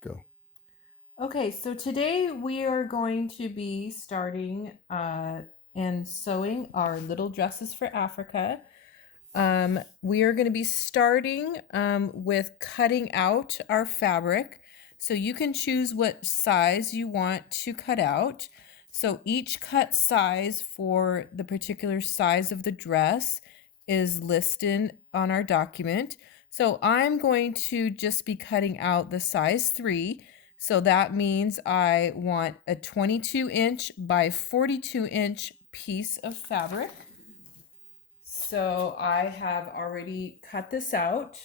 Go. Okay, so today we are going to be starting and sewing our little dresses for Africa. We are going to be starting with cutting out our fabric. So you can choose what size you want to cut out. So each cut size for the particular size of the dress is listed on our document. So I'm going to just be cutting out the size 3. So that means I want a 22-inch by 42-inch piece of fabric. So I have already cut this out.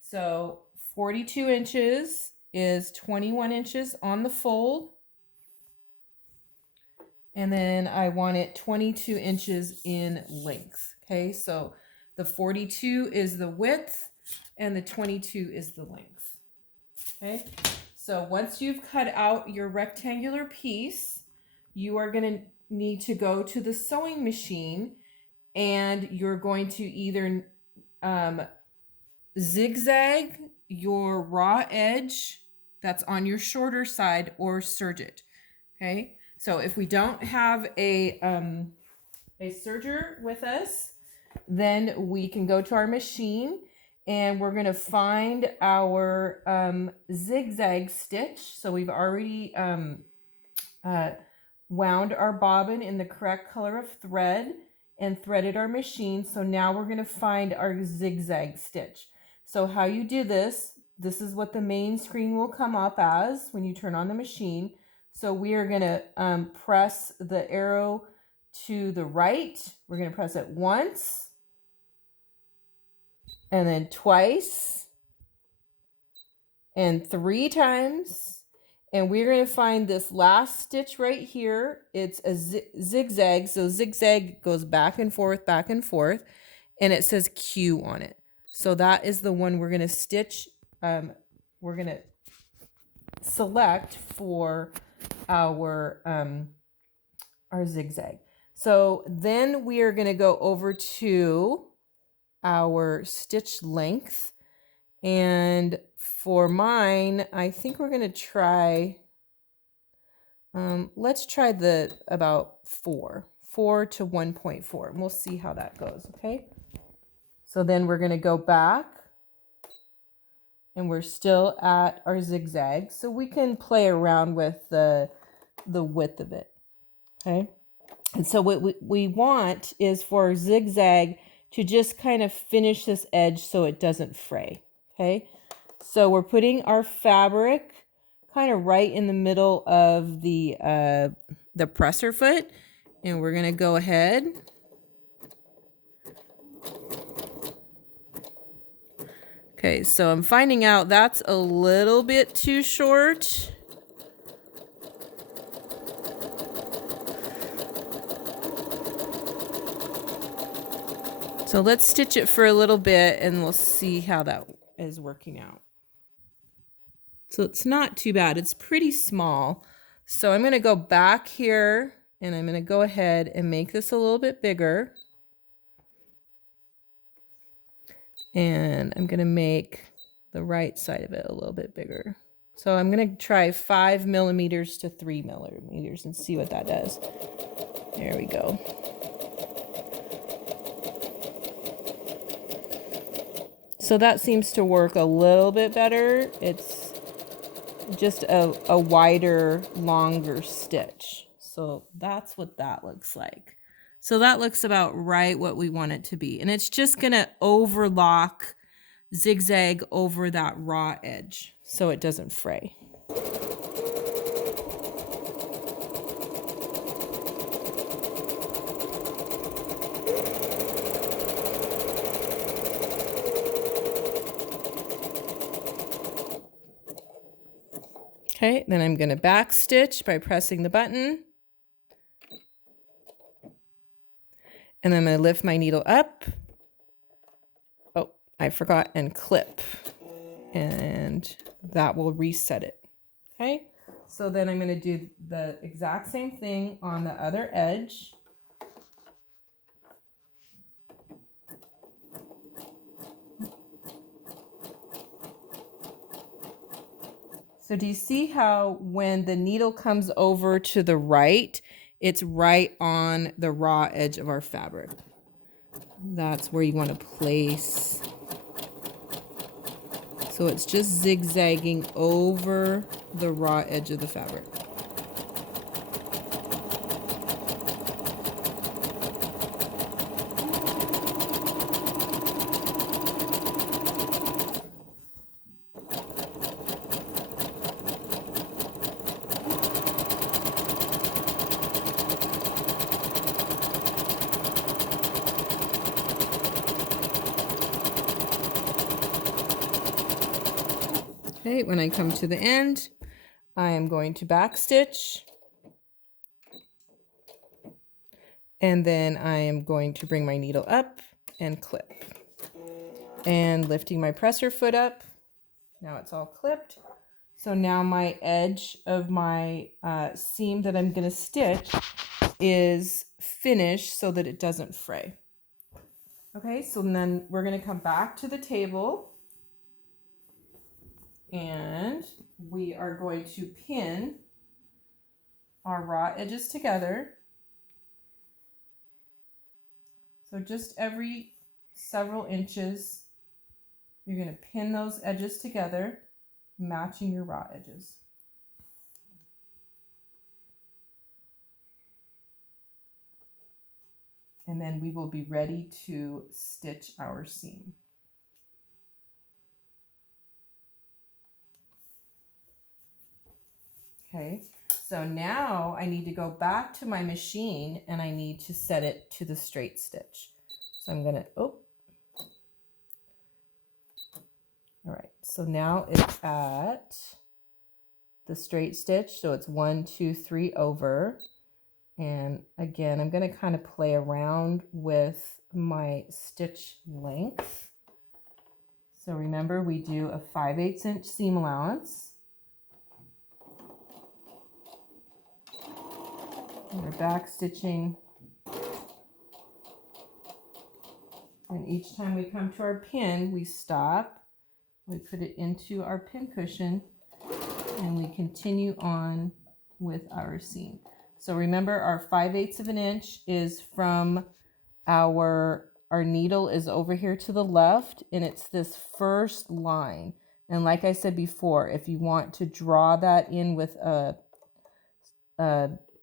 So 42 inches is 21 inches on the fold. And then I want it 22 inches in length. Okay, so the 42 is the width and the 22 is the length. Okay, so once you've cut out your rectangular piece, you are going to need to go to the sewing machine and you're going to either zigzag your raw edge that's on your shorter side or serge it. Okay, so if we don't have a serger with us, then we can go to our machine and we're going to find our zigzag stitch. So we've already wound our bobbin in the correct color of thread and threaded our machine. So now we're going to find our zigzag stitch. So how you do this is what the main screen will come up as when you turn on the machine. So we are going to press the arrow to the right. We're going to press it once and then twice and 3 times. And we're going to find this last stitch right here. It's a zigzag. So zigzag goes back and forth, and it says Q on it. So that is the one we're going to stitch. We're going to select for our zigzag. So then we are going to go over to our stitch length. And for mine, I think we're going to try, let's try the about 4 to 1.4, and we'll see how that goes, okay? So then we're going to go back, and we're still at our zigzag, so we can play around with the width of it, okay? And so what we want is for our zigzag to just kind of finish this edge so it doesn't fray, okay? So we're putting our fabric kind of right in the middle of the presser foot, and we're going to go ahead. Okay, so I'm finding out that's a little bit too short. So let's stitch it for a little bit and we'll see how that is working out. So it's not too bad. It's pretty small. So I'm going to go back here and I'm going to go ahead and make this a little bit bigger. And I'm going to make the right side of it a little bit bigger. So I'm going to try 5 millimeters to 3 millimeters and see what that does. There we go. So that seems to work a little bit better. It's just a wider, longer stitch. So that's what that looks like. So that looks about right what we want it to be. And it's just going to overlock, zigzag over that raw edge so it doesn't fray. Okay, then I'm going to back stitch by pressing the button. And I'm going to lift my needle up. Oh, I forgot, and clip. And that will reset it. Okay, so then I'm going to do the exact same thing on the other edge. So do you see how when the needle comes over to the right, it's right on the raw edge of our fabric? That's where you want to place. So it's just zigzagging over the raw edge of the fabric. Okay, when I come to the end, I am going to back stitch. And then I am going to bring my needle up and clip. And lifting my presser foot up. Now it's all clipped. So now my edge of my seam that I'm going to stitch is finished so that it doesn't fray. Okay, so then we're going to come back to the table. And we are going to pin our raw edges together. So just every several inches, you're going to pin those edges together, matching your raw edges. And then we will be ready to stitch our seam. Okay, so now I need to go back to my machine and I need to set it to the straight stitch. So I'm gonna, all right, so now it's at the straight stitch. So it's 1, 2, 3 over. And again, I'm gonna kind of play around with my stitch length. So remember, we do a 5/8 inch seam allowance. And we're back stitching. And each time we come to our pin, we stop, we put it into our pin cushion, and we continue on with our seam. So remember, our 5/8 of an inch is from our needle is over here to the left, and it's this first line. And like I said before, if you want to draw that in with a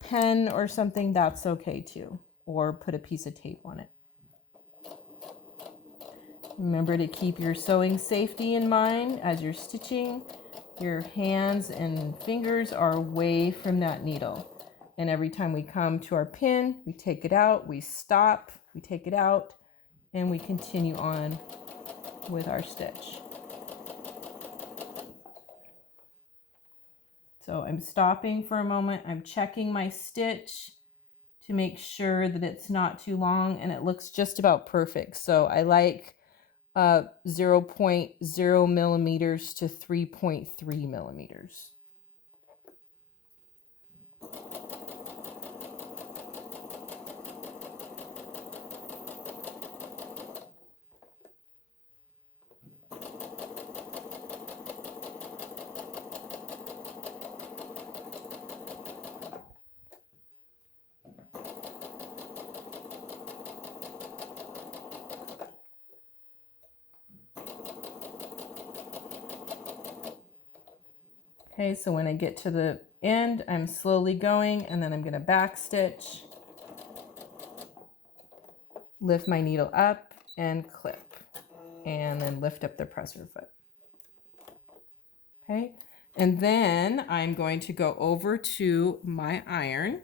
pen or something, that's okay too, or put a piece of tape on it. Remember to keep your sewing safety in mind as you're stitching. Your hands and fingers are away from that needle. And every time we come to our pin, we take it out, we stop, we take it out, and we continue on with our stitch. So I'm stopping for a moment, I'm checking my stitch to make sure that it's not too long, and it looks just about perfect. So I like 0.0 millimeters to 3.3 millimeters. Okay, so when I get to the end, I'm slowly going, and then I'm going to back stitch, lift my needle up and clip, and then lift up the presser foot. Okay, and then I'm going to go over to my iron.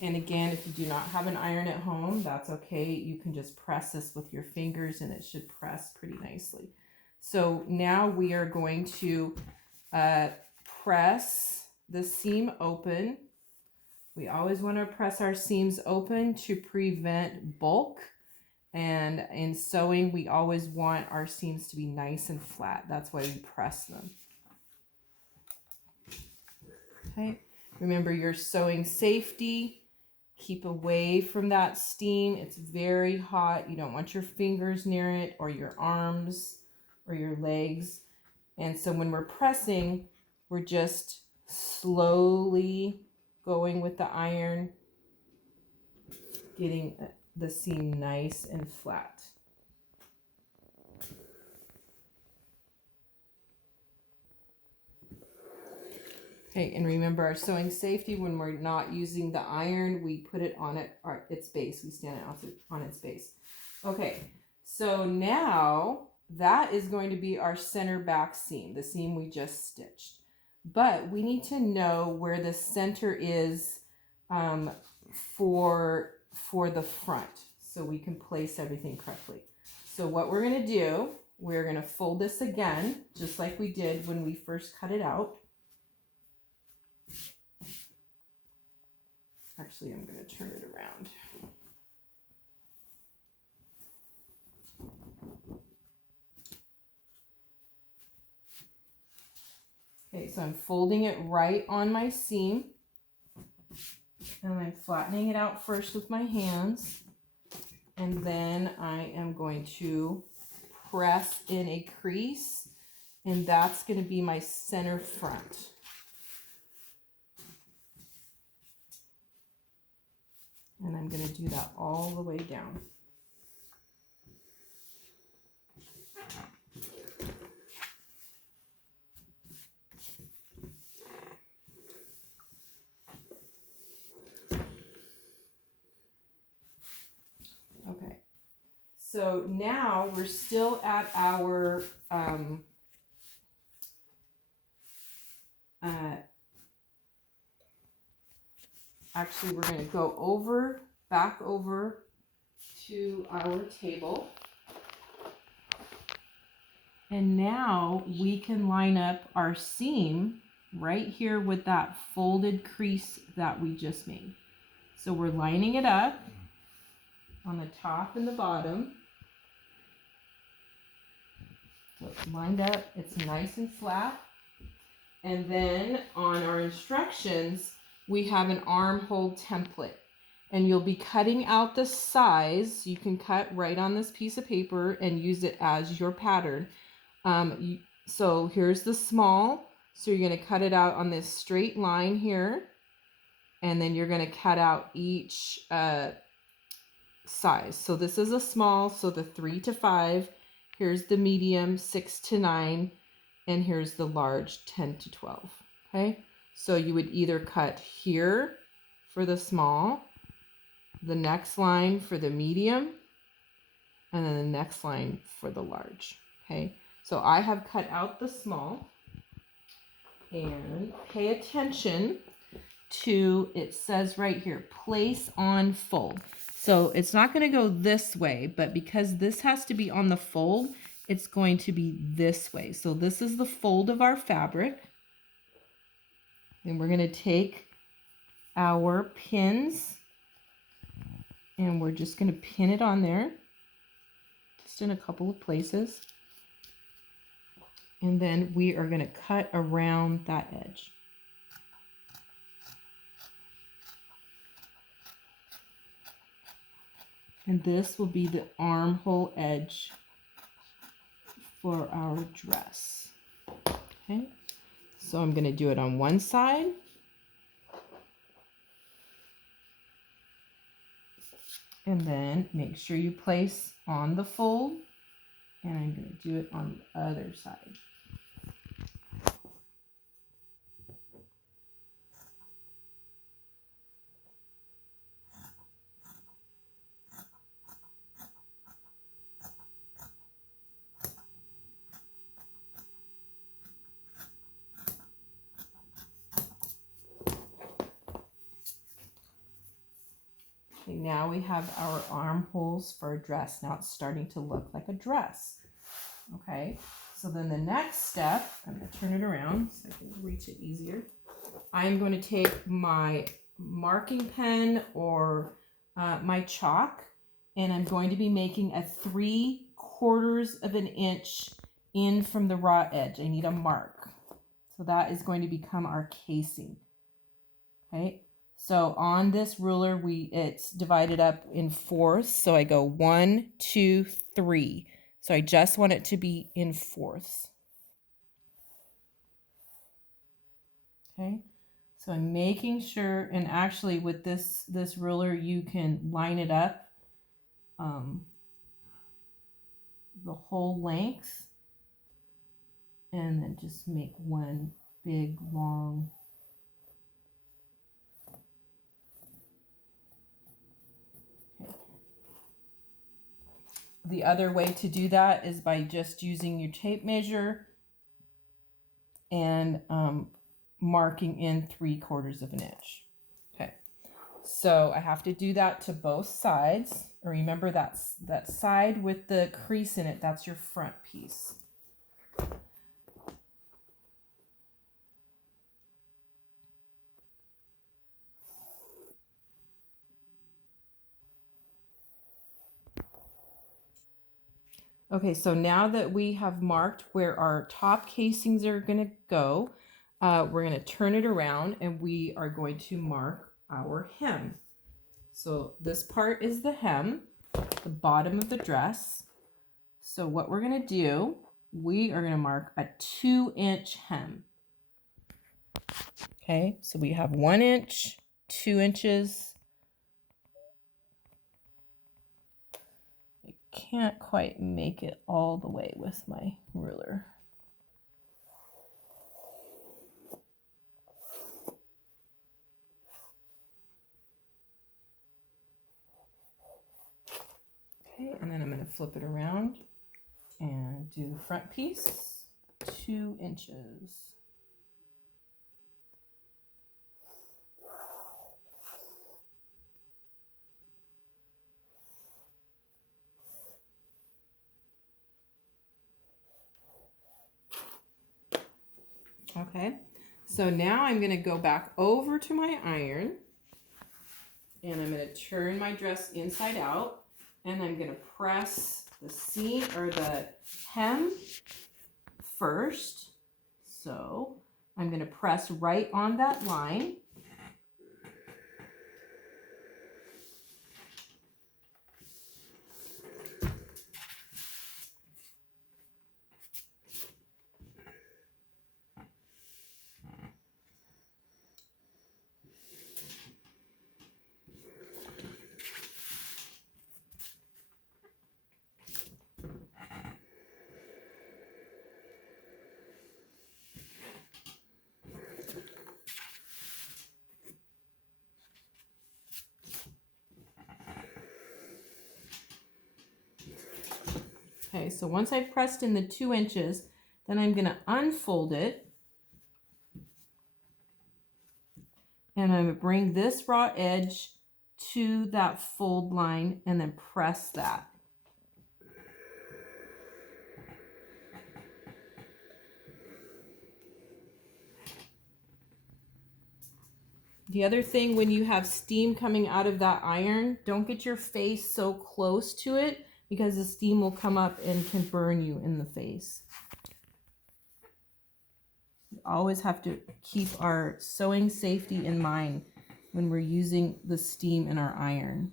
And again, if you do not have an iron at home, that's okay. You can just press this with your fingers and it should press pretty nicely. So now we are going to press the seam open. We always want to press our seams open to prevent bulk. And in sewing, we always want our seams to be nice and flat. That's why we press them. Okay, remember your sewing safety. Keep away from that steam. It's very hot. You don't want your fingers near it, or your arms or your legs. And so when we're pressing, We're just slowly going with the iron, getting the seam nice and flat. Okay, and remember our sewing safety, when we're not using the iron, we put it on its base. We stand it on its base. Okay, so now that is going to be our center back seam, the seam we just stitched. But we need to know where the center is for the front, so we can place everything correctly. So what we're going to do, we're going to fold this again, just like we did when we first cut it out. Actually, I'm going to turn it around. Okay, so I'm folding it right on my seam, and I'm flattening it out first with my hands, and then I am going to press in a crease, and that's going to be my center front. And I'm going to do that all the way down. Okay, so now we're still at our actually, we're going to go back over to our table. And now we can line up our seam right here with that folded crease that we just made. So we're lining it up on the top and the bottom. So it's lined up, it's nice and flat. And then on our instructions, we have an armhole template, and you'll be cutting out the size. You can cut right on this piece of paper and use it as your pattern. So here's the small. So you're going to cut it out on this straight line here, and then you're going to cut out each size. So this is a small, so the 3 to 5. Here's the medium, 6 to 9. And here's the large, 10 to 12, okay? So you would either cut here for the small, the next line for the medium, and then the next line for the large, okay? So I have cut out the small, and pay attention to, it says right here, place on fold. So it's not gonna go this way, but because this has to be on the fold, it's going to be this way. So this is the fold of our fabric. And we're going to take our pins, and we're just going to pin it on there, just in a couple of places. And then we are going to cut around that edge. And this will be the armhole edge for our dress. Okay, so I'm going to do it on one side, and then make sure you place on the fold, and I'm going to do it on the other side. Okay, now we have our armholes for a dress. Now it's starting to look like a dress. Okay, so then the next step, I'm going to turn it around so I can reach it easier. I'm going to take my marking pen or my chalk, and I'm going to be making a 3/4 of an inch in from the raw edge. I need a mark. So that is going to become our casing. Okay. So on this ruler, it's divided up in fourths. So I go 1, 2, 3. So I just want it to be in fourths. Okay, so I'm making sure, and actually with this ruler you can line it up the whole length, and then just make one big long. Okay. The other way to do that is by just using your tape measure and marking in 3/4 of an inch. Okay, so I have to do that to both sides. Remember, that's that side with the crease in it, that's your front piece. Okay, so now that we have marked where our top casings are going to go, we're going to turn it around and we are going to mark our hem. So this part is the hem, the bottom of the dress. So what we're going to do, we are going to mark a 2-inch hem. Okay, so we have 1 inch, 2 inches. I can't quite make it all the way with my ruler. Okay, and then I'm going to flip it around and do the front piece, 2 inches. Okay, so now I'm going to go back over to my iron and I'm going to turn my dress inside out, and I'm going to press the seam or the hem first. So I'm going to press right on that line. Okay, so once I've pressed in the 2 inches, then I'm going to unfold it. And I'm going to bring this raw edge to that fold line and then press that. The other thing, when you have steam coming out of that iron, don't get your face so close to it because the steam will come up and can burn you in the face. We always have to keep our sewing safety in mind when we're using the steam in our iron.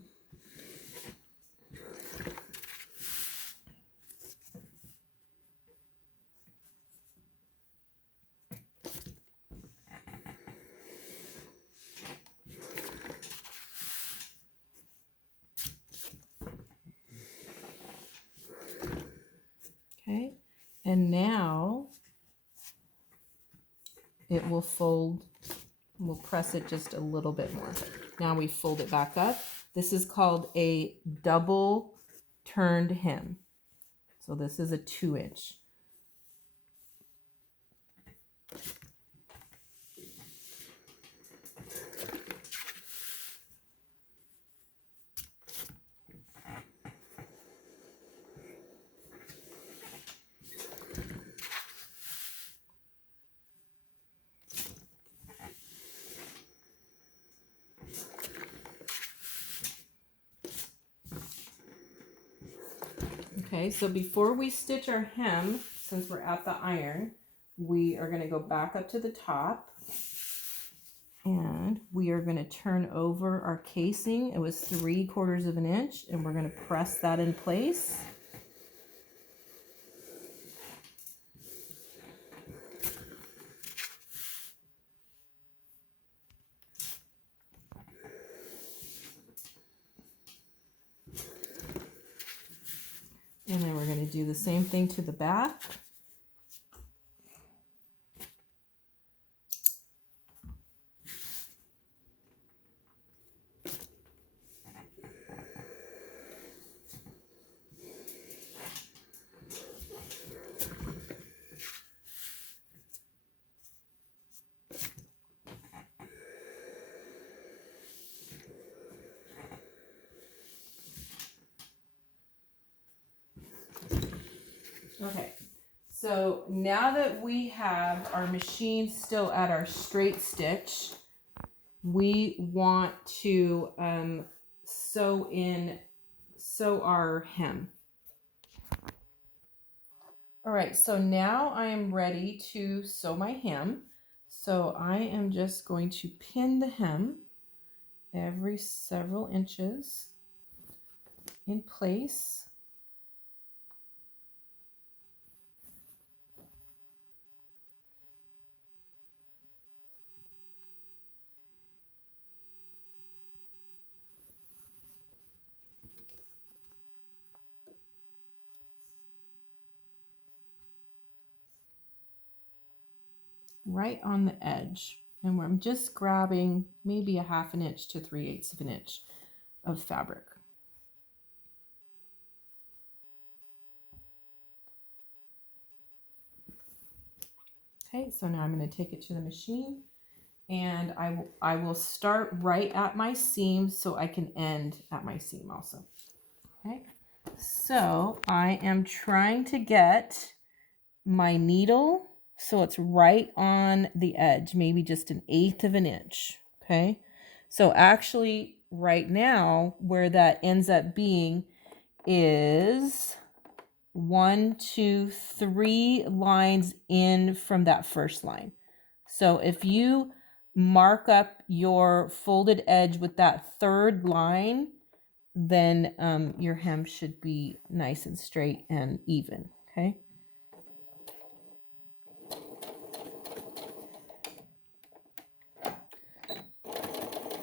Okay, and now it will fold. We'll press it just a little bit more. Now we fold it back up. This is called a double turned hem. So this is a 2 inch. Okay, so before we stitch our hem, since we're at the iron, we are going to go back up to the top and we are going to turn over our casing. It was 3/4 of an inch, and we're going to press that in place. And then we're going to do the same thing to the back. Okay, so now that we have our machine still at our straight stitch, we want to sew our hem. All right, so now I am ready to sew my hem. So I am just going to pin the hem every several inches in place. Right on the edge, and I'm just grabbing maybe a 1/2 inch to 3/8 of an inch of fabric. Okay, so now I'm going to take it to the machine, and I will start right at my seam so I can end at my seam also. Okay, so I am trying to get my needle so it's right on the edge, maybe just 1/8 of an inch. Okay, so actually right now where that ends up being is 1, 2, 3 lines in from that first line. So if you mark up your folded edge with that third line, then your hem should be nice and straight and even. Okay.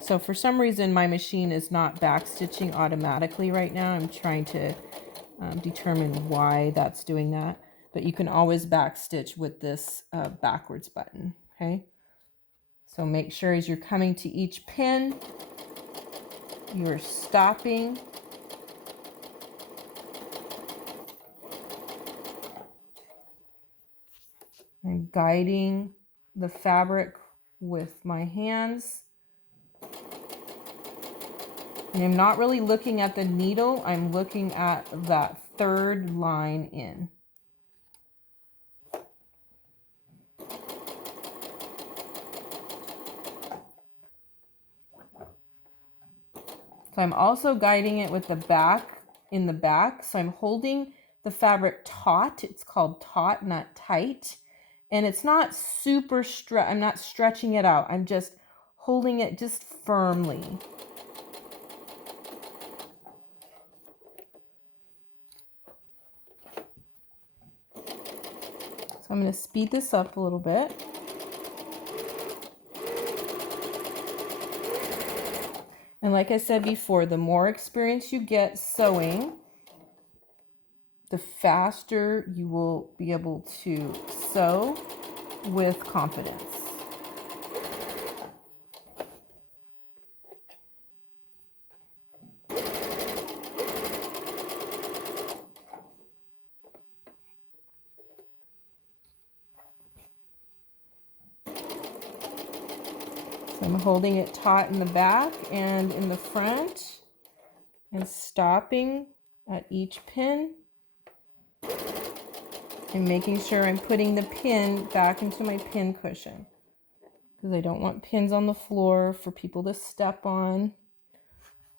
So for some reason my machine is not back stitching automatically right now. I'm trying to determine why that's doing that, but you can always back stitch with this backwards button. Okay, so make sure as you're coming to each pin, you're stopping and guiding the fabric with my hands. And I'm not really looking at the needle, I'm looking at that third line in. So I'm also guiding it with the back, in the back. So I'm holding the fabric taut. It's called taut, not tight. And it's not super I'm not stretching it out. I'm just holding it just firmly. So I'm going to speed this up a little bit. And like I said before, the more experience you get sewing, the faster you will be able to sew with confidence. I'm holding it taut in the back and in the front and stopping at each pin and making sure I'm putting the pin back into my pin cushion because I don't want pins on the floor for people to step on.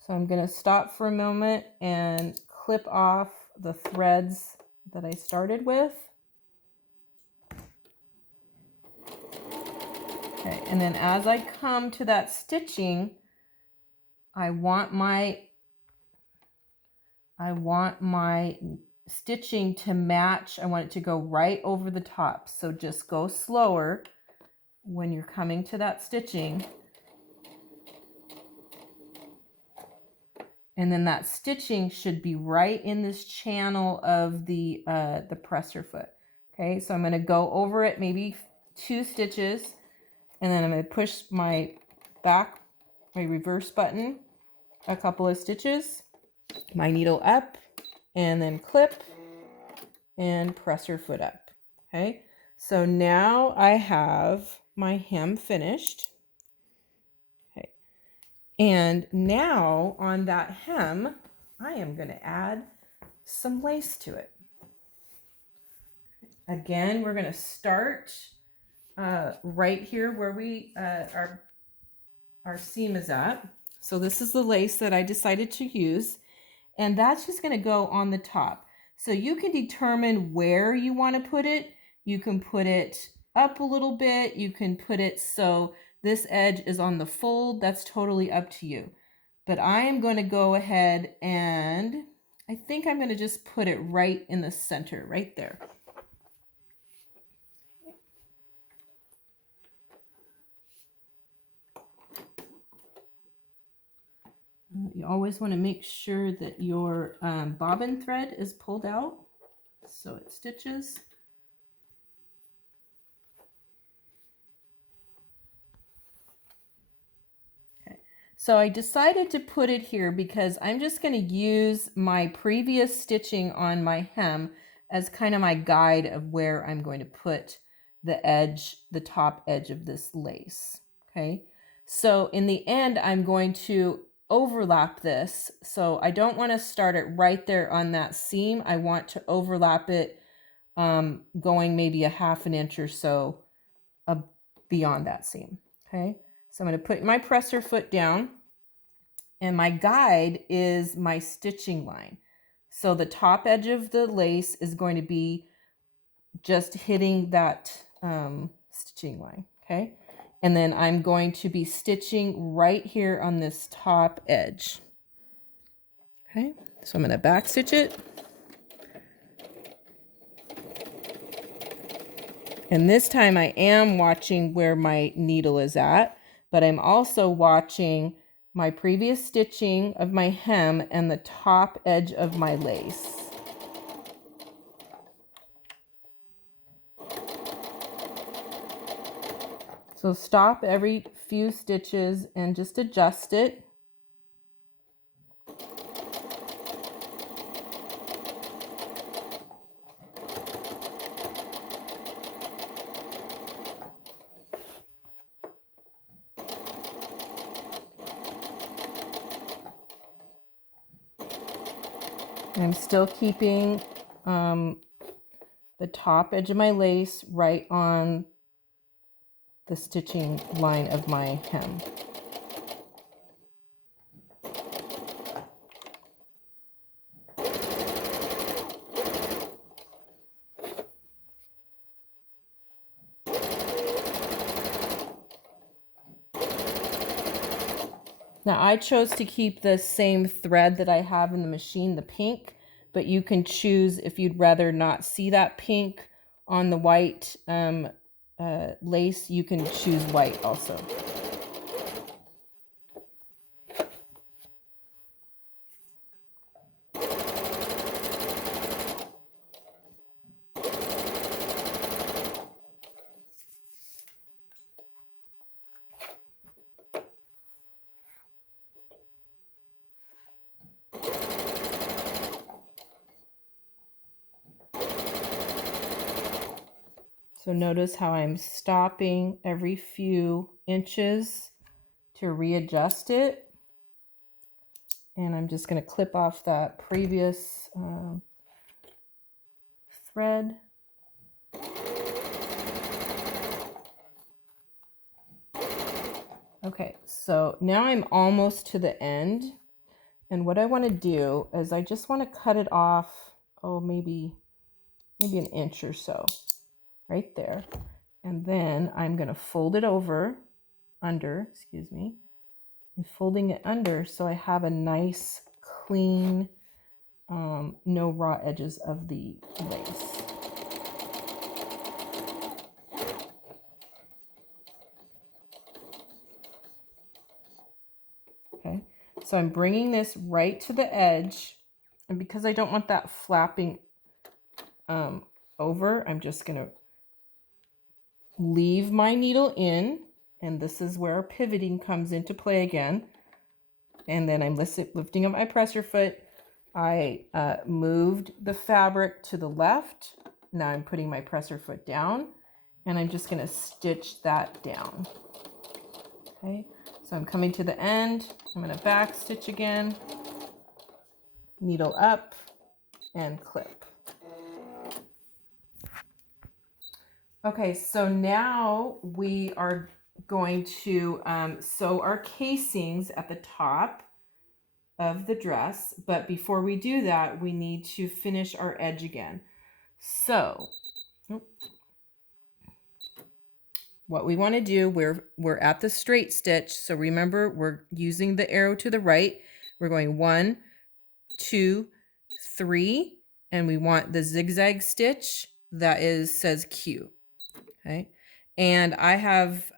So I'm going to stop for a moment and clip off the threads that I started with. Okay, and then as I come to that stitching, I want my stitching to match. I want it to go right over the top. So just go slower when you're coming to that stitching And then that stitching should be right in this channel of the presser foot. Okay, so I'm going to go over it maybe 2 stitches, and then I'm going to push my reverse button a couple of stitches, my needle up, and then clip and presser foot up. Okay, so now I have my hem finished. Okay, and now on that hem, I am going to add some lace to it. Again, we're going to start right here where we our seam is at. So this is the lace that I decided to use, and that's just going to go on the top. So you can determine where you want to put it. You can put it up a little bit. You can put it so this edge is on the fold. That's totally up to you. But I am going to go ahead and I think I'm going to just put it right in the center, right there. You always want to make sure that your bobbin thread is pulled out so it stitches. Okay, so I decided to put it here because I'm just going to use my previous stitching on my hem as kind of my guide of where I'm going to put the edge, the top edge of this lace. Okay, so in the end, I'm going to overlap this. So I don't want to start it right there on that seam. I want to overlap it going maybe a ½ inch or so beyond that seam. Okay, so I'm going to put my presser foot down, and my guide is my stitching line. So the top edge of the lace is going to be just hitting that stitching line. Okay, and then I'm going to be stitching right here on this top edge. Okay, so I'm going to back stitch it. And this time I am watching where my needle is at, but I'm also watching my previous stitching of my hem and the top edge of my lace. So stop every few stitches and just adjust it. I'm still keeping the top edge of my lace right on the stitching line of my hem. Now I chose to keep the same thread that I have in the machine, the pink, but you can choose if you'd rather not see that pink on the white lace, you can choose white also. So notice how I'm stopping every few inches to readjust it. And I'm just going to clip off that previous thread. Okay, so now I'm almost to the end. And what I want to do is I just want to cut it off, maybe an inch or so. Right there. And then I'm going to fold it under, I'm folding it under so I have a nice, clean, no raw edges of the lace. Okay, So I'm bringing this right to the edge, and because I don't want that flapping over, I'm just going to leave my needle in, and this is where pivoting comes into play again. And then I'm lifting up my presser foot. I moved the fabric to the left. Now I'm putting my presser foot down, and I'm just going to stitch that down. Okay, so I'm coming to the end. I'm going to back stitch again, needle up, and clip. Okay, so now we are going to sew our casings at the top of the dress, but before we do that, we need to finish our edge again. So what we want to do, we're at the straight stitch, so remember we're using the arrow to the right. We're going 1, 2, 3, and we want the zigzag stitch that says Q. Okay, and I have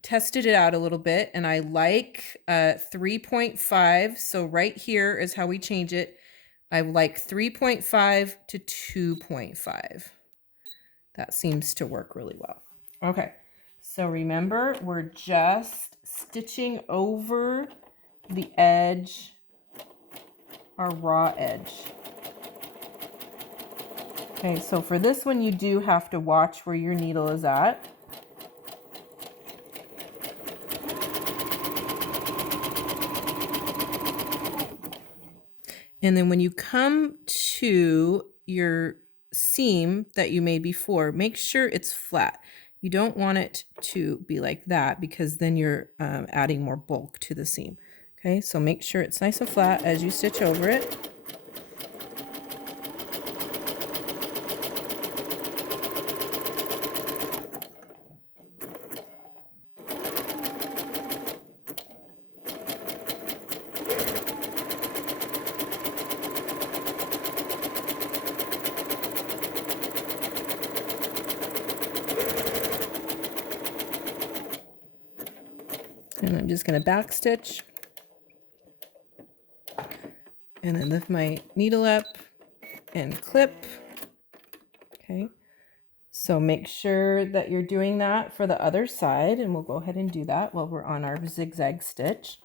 tested it out a little bit, and I like 3.5. So right here is how we change it. I like 3.5 to 2.5. That seems to work really well. Okay, so remember, we're just stitching over the edge, our raw edge. Okay, so for this one, you do have to watch where your needle is at. And then when you come to your seam that you made before, make sure it's flat. You don't want it to be like that, because then you're adding more bulk to the seam. Okay, so make sure it's nice and flat as you stitch over it. And I'm just going to back stitch and then lift my needle up and clip. Okay, so make sure that you're doing that for the other side, and we'll go ahead and do that while we're on our zigzag stitch.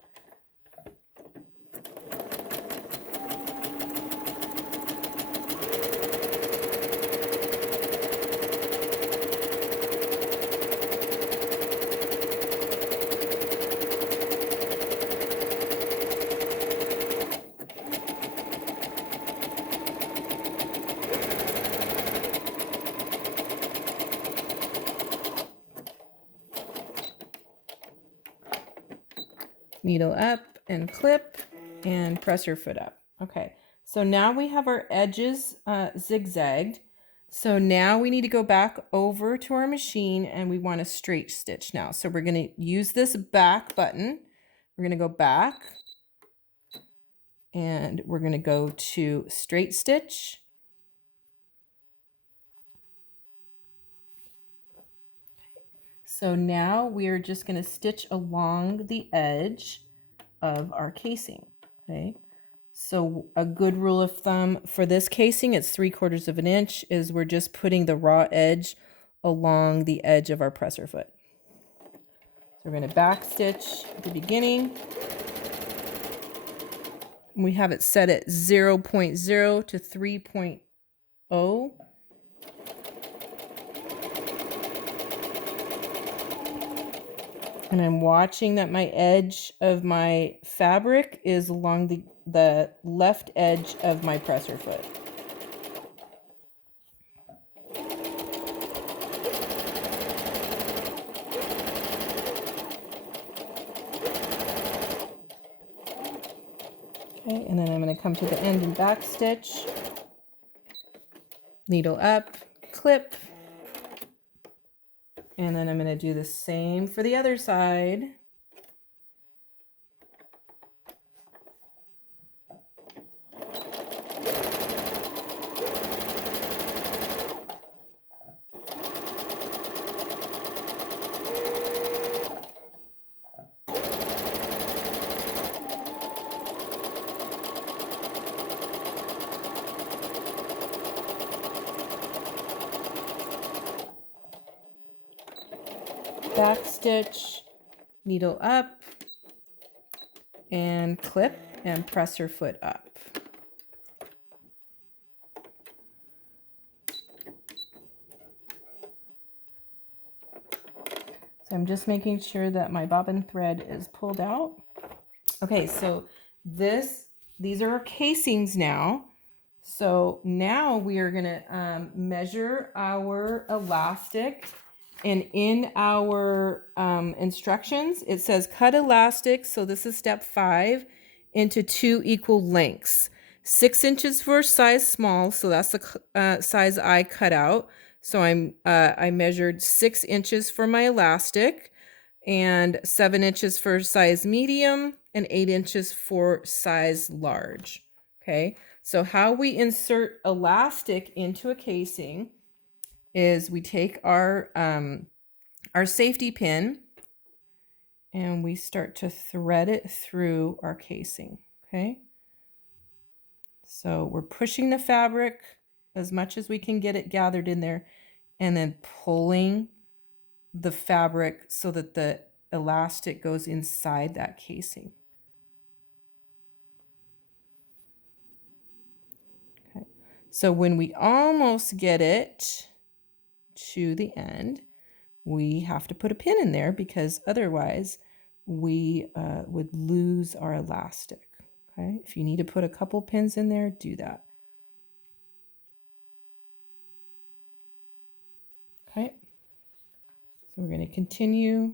Needle up and clip and presser foot up. Okay, so now we have our edges zigzagged. So now we need to go back over to our machine, and we want to straight stitch now. So we're going to use this back button. We're going to go back, and we're going to go to straight stitch. So now we are just going to stitch along the edge of our casing. Okay, so a good rule of thumb for this casing, it's 3/4 of an inch, is we're just putting the raw edge along the edge of our presser foot. So we're going to back stitch at the beginning. We have it set at 0.0 to 3.0. And I'm watching that my edge of my fabric is along the left edge of my presser foot. Okay, and then I'm going to come to the end and back stitch, needle up, clip, and then I'm going to do the same for the other side. back stitch, needle up, and clip and press her foot up. So I'm just making sure that my bobbin thread is pulled out. Okay, so these are our casings now. So now we are gonna measure our elastic, and in our instructions, it says cut elastic. So this is step 5, into 2 equal lengths. 6 inches for size small, so that's the size I cut out. So I measured 6 inches for my elastic, and 7 inches for size medium, and 8 inches for size large. Okay, so how we insert elastic into a casing is we take our safety pin and we start to thread it through our casing. Okay, so we're pushing the fabric as much as we can get it gathered in there, and then pulling the fabric so that the elastic goes inside that casing. Okay, so when we almost get it to the end, we have to put a pin in there because otherwise we would lose our elastic. Okay, if you need to put a couple pins in there, do that. Okay, so we're going to continue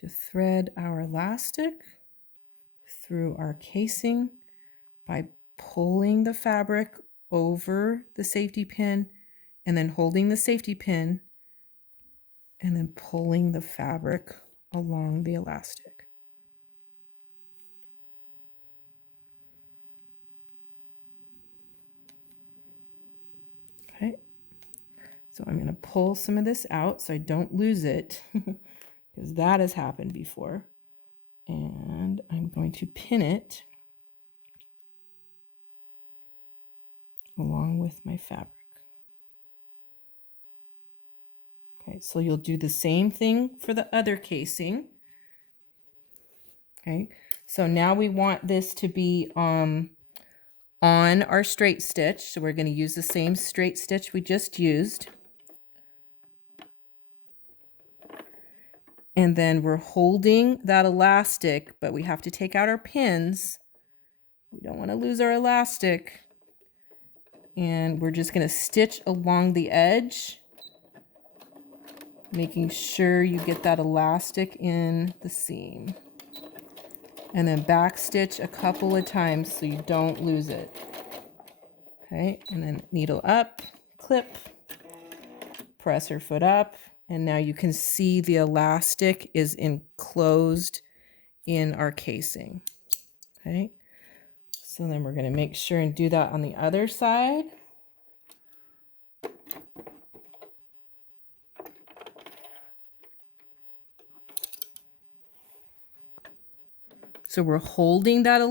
to thread our elastic through our casing by pulling the fabric over the safety pin and then holding the safety pin and then pulling the fabric along the elastic. Okay, so I'm going to pull some of this out so I don't lose it because that has happened before. And I'm going to pin it along with my fabric. Okay, so you'll do the same thing for the other casing. Okay, so now we want this to be on our straight stitch. So we're going to use the same straight stitch we just used. And then we're holding that elastic, but we have to take out our pins. We don't want to lose our elastic. And we're just going to stitch along the edge, making sure you get that elastic in the seam. And then back stitch a couple of times so you don't lose it. Okay, and then needle up, clip, press her foot up, and now you can see the elastic is enclosed in our casing. Okay, so then we're going to make sure and do that on the other side. So we're holding that